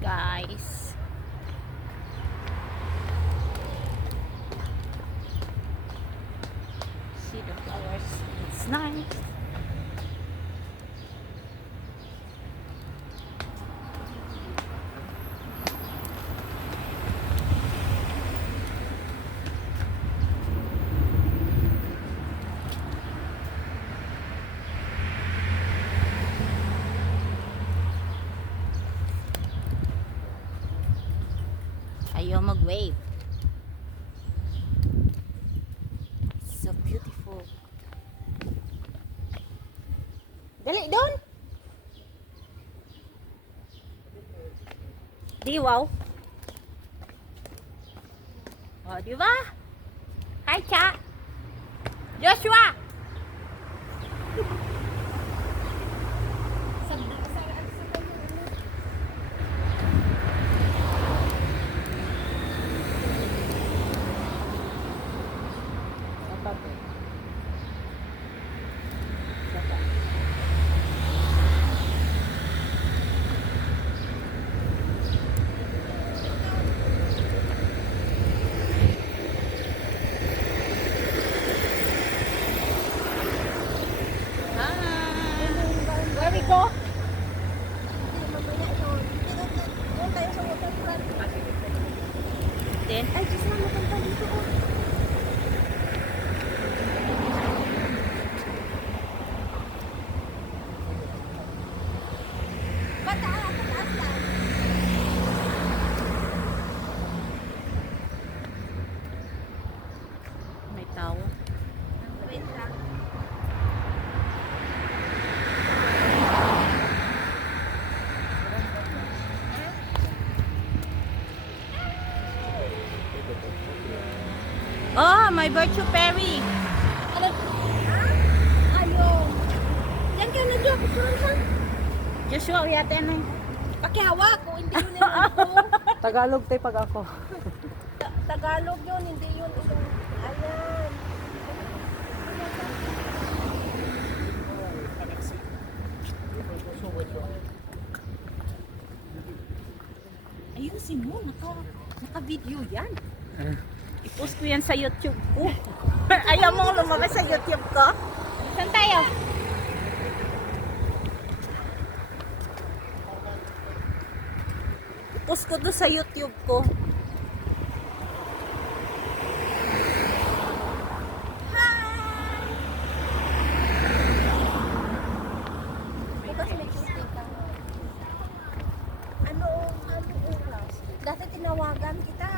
guys. See the flowers. It's nice. Ayaw mag-wave. So beautiful. Dali doon. Di wow. Oh, di ba? Hi, Cha. Joshua. Where we go? Then, Ay, Diyos na, maganda dito. Pataas lang. may tao. Wait lang. Oh, my virtue berry. Ano? Ha? Ayaw. Yan ka na dyan. Picturean ka. Joshua, yate ano? Pakihawak ko. Hindi yun yung ako. Tagalog tayo pag ako. Tagalog yun. Hindi yun yung... Ayan. Ayusin mo, naka-video yan. I-post ko yan sa YouTube ko. Ayaw mo lumabas sa YouTube ko? Saan tayo? I-post ko doon sa YouTube ko. Bukas may shooting ka. Ano oras? Dati tinawagan kita.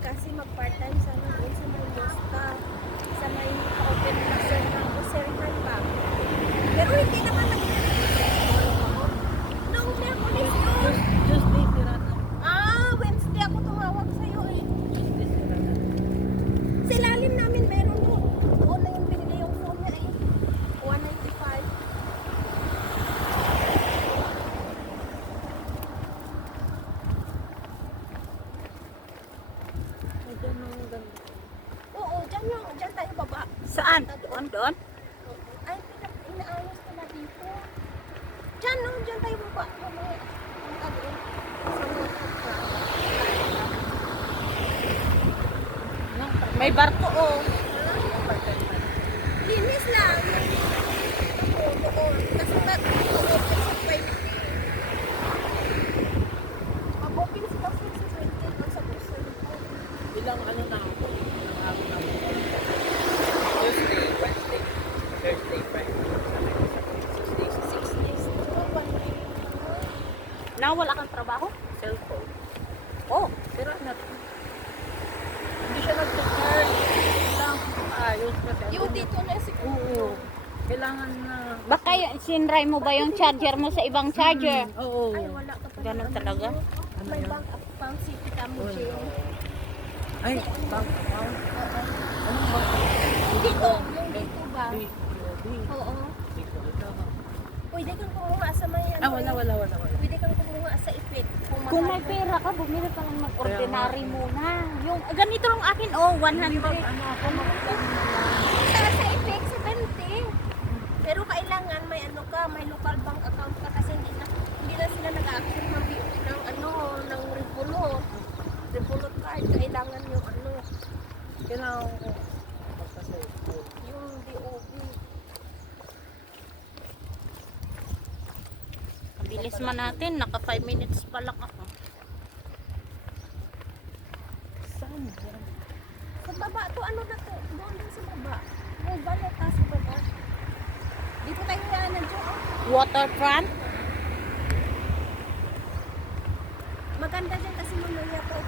Kasi mag-part-time sana doon sa may Mosta. Sa may open na sir na Serhan ba? Pero hindi naman No, may pulis yun. Tuesday, tirata. Wednesday ako tumawag sa'yo eh. Sa ilalim namin meron doon. Doon na yung binili yung phone niya eh. 195. Oo, dyan tayo baba. Saan? Doon? Ay, inaayos ko na dito. Dyan, no? Dyan tayo baba. Mamaya. Punta doon. May barko oh. Linis lang. Oo. Kasi mag-open sa 20. Mag-open sa 20 doon sa Busan. Ilang ano na ako? Ilang araw na ako? Tuesday, Wednesday, Thursday, Friday. 6 days. Na wala kang trabaho? Cellphone. Oh, Sira na. Hindi siya nag-charge. Kailangan ayos kasi. Yung dito na si Oo. Kailangan na. baka sinray mo ba yung charger mo sa ibang charger? Oo. Ay, wala ka pa. Ganun talaga? May bank pang city kamo siya. Ay, bank account. Anong bank? Dito, yung dito ba? Hindi. Oo. Dito. Pwede kang kumuha sa may ano. Wala. Pwede kang kumuha sa ipit. Kung may pera ka, bumili ka lang ng ordinary muna. Yung ganito lang akin, oh, 100. Ano ako Sa ipit, 70. Pero may ano ka, may local bank account ka kasi hindi na sila nag-a-accept ng ano, card, kailangan yung ano, Kailangan ko magpasay. yung DOB. Ang bilis man natin, naka 5 minutes pa lang ako. Saan? Sa baba to, ano na to? Doon din sa baba. Yung balot, tas sa baba. Dito tayo yan, nandiyo. Waterfront? Maganda din kasi mamaya to.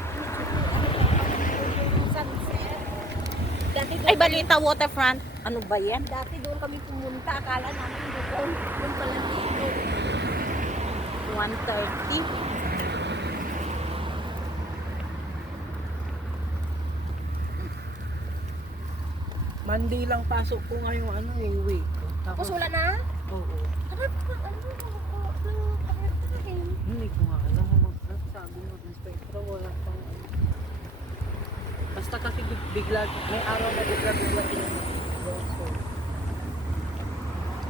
Yung sunset. Dati Ay, balita waterfront. Ano ba yan? Dati doon kami pumunta. Akala namin doon. Doon pala dito. 1:30. Monday lang pasok ko ngayong ano, yung week. Tapos wala na? Oo. Harap na, ano, ng Hindi ko nga alam kung sabi mo, inspector, wala pang ano. Basta kasi bigla, may araw na bigla yun. So,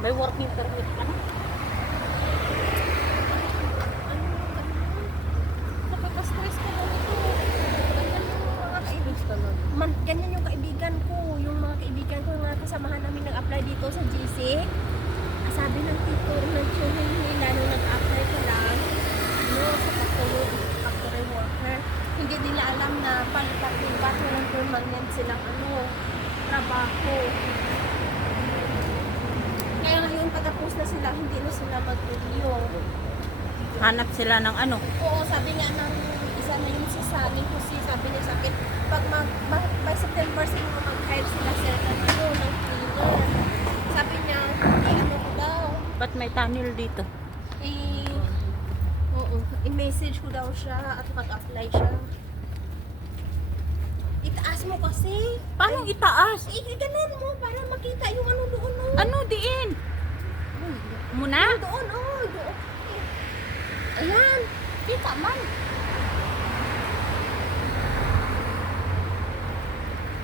May working permit ka na? Nakaka-stress ka daw ito. Ganyan yung mga kaibigan. Ganyan yung kaibigan ko. Yung mga kaibigan ko, yung mga kasamahan namin nag-apply dito sa GC. Sabi ng tito ng tuning nila nung nag-apply ko lang, no, sa factory worker. Hindi nila alam na palipat-lipat walang permanent silang ano, trabaho. Kaya ngayon pagkapos na sila, hindi na sila mag-review. Hanap sila ng ano? Oo, sabi nga ng isa na yung si Sunny kasi sabi niya sa akin, pag by September siguro mag-hire sila sir ng ano, ng cleaner. Sabi niya, ano ko daw, Ba't may tunnel dito? oo, i-message ko daw siya at mag-apply siya. Itaas mo kasi. Paano itaas? Ganun mo para makita yung ano doon. Oh. Ano diin? Muna? Doon, doon. Ayan. Kita man.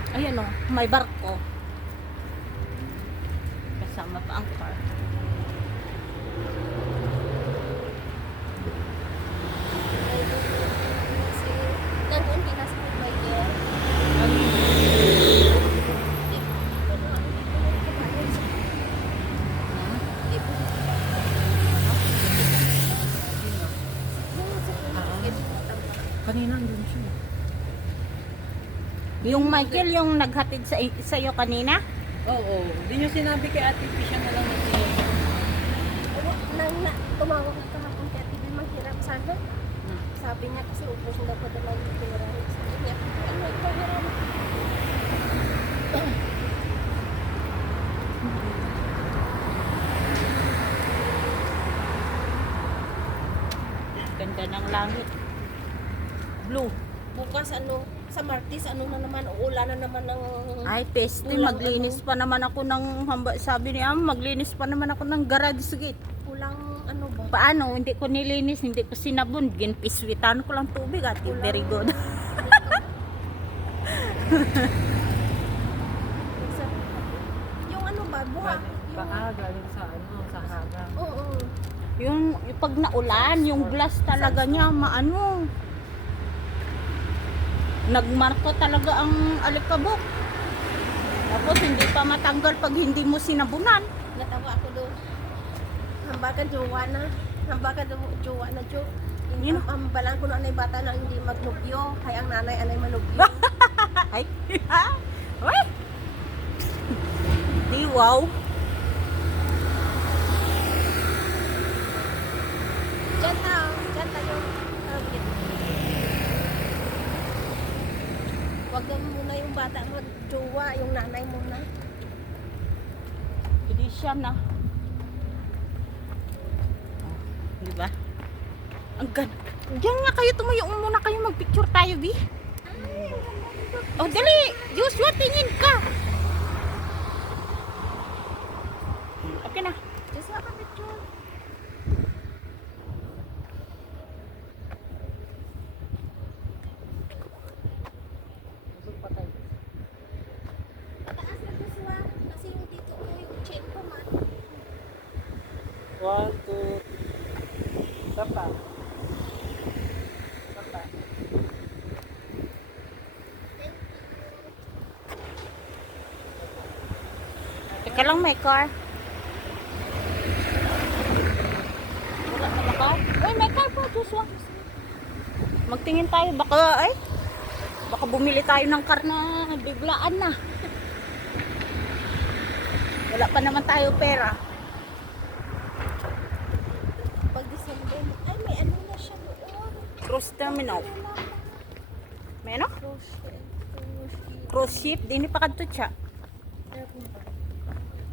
Ayan o, may barko. Kasama pa ang car. Kasi nandun din nasa Dubai kanina andun siya. Yung Michael, yung naghatid sa'yo kanina? Oo. Hindi nyo sinabi kay Ate Pisha na lang yung tumawag ko kahapon kay TV maghirap sana. Sabi niya kasi ubos na daw padala yung pera. Sabi niya, ano ito hirap? Ganda ng langit. Blue. Bukas ano, sa Martes ano na naman, uulan na naman ng... Ay, peste, maglinis pa naman ako ng, sabi niya, maglinis pa naman ako ng garage gate. Kulang ano ba? Paano? Hindi ko nilinis, hindi ko sinabon. Ginpiswitan ko lang tubig at very good. Yung ano ba, buha? Baka galing sa ano, sa hagang. Oo. yung pag naulan, yung glass talaga niya, maano. Nagmarko talaga ang alikabok. Tapos hindi pa matanggal pag hindi mo sinabunan. Natawa ako doon. Hambakan jowa na. Hambakan jowa na jo. Yun. Ang balang ko na anay bata na hindi magnubyo. Kaya ang nanay anay manubyo. Ay, Uy! Di wow. Diyan tayo. Wag na muna yung bata magjowa, yung nanay muna. Hindi siya na. Di ba? Ang ganda. Diyan nga kayo, tumayo muna kayo, magpicture tayo, Bi. Oh, dali! Joshua, tingin ka! Okay na. Just have a picture. Busog pa tayo. Pataas na Joshua. Kasi yung dito ko, yung chain ko man. 1, 2, isa pa. Isa pa. Teka lang, may car. Wala na ba car? Uy, may car po, Joshua. Magtingin tayo, baka bumili tayo ng car na biglaan na. Wala pa naman tayo pera. Pag December, ay may ano na siya doon. Cruise terminal. May ano? Cruise Cruise ship, dini pa kadto siya.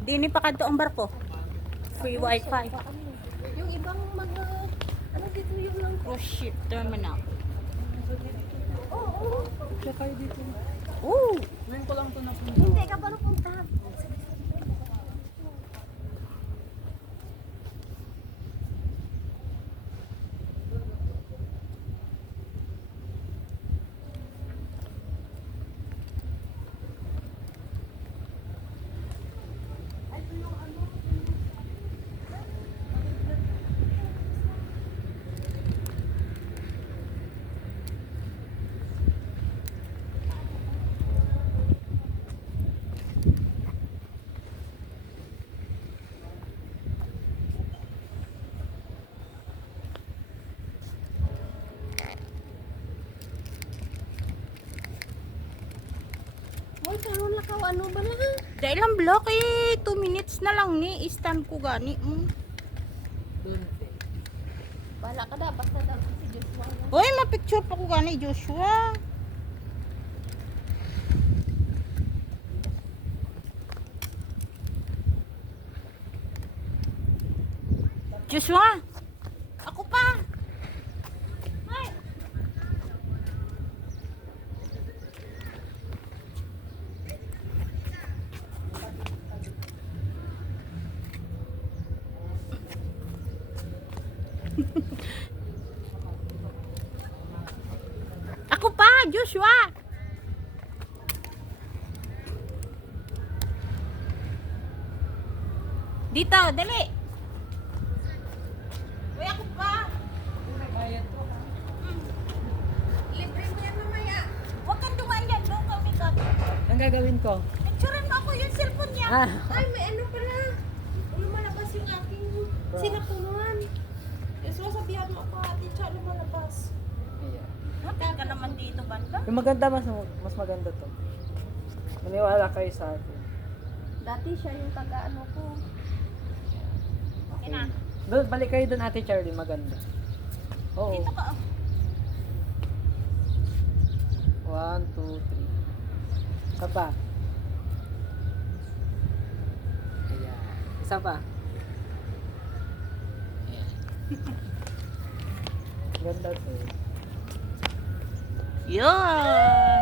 Dini pa kadto ang barko. Free wifi. Yung ibang mga, ano dito yung lang. Cruise ship terminal. Oo. Siya kayo dito. Ooh! Ngayon ko lang ito napunta. Hindi ka ba napunta? Hoy, karon lakaw ano ba na? Dahil ang block 2 minutes na lang ni stand ko gani. Doon. Bala ka da, basta daw si Joshua. Hoy, ma-picture pa ko gani Joshua. Joshua. Ako pa. Ay. Ako pa, Joshua. Dito, dali. Uy, ako pa. Bayad to. Libre mo yan mamaya. Huwag kang dumaan dyan. Doon kami ka. Ang gagawin ko? Picturean mo ako yung cellphone niya. Ay, may ano pala. Lumalabas yung aking sinapunuan. Joshua, sabihan mo ako, ate Cha, lumalabas. Ayan. Matay ka naman dito, banda. Yung maganda, mas maganda to. Maniwala kayo sa akin. Dati siya yung taga-ano ko. Okay na. Doon, balik kayo doon, Ate Charlie, maganda. Oo. Dito ka. 1, 2, 3. Isa pa. Ayan. Isa pa. Ayan. Ganda to. Yun.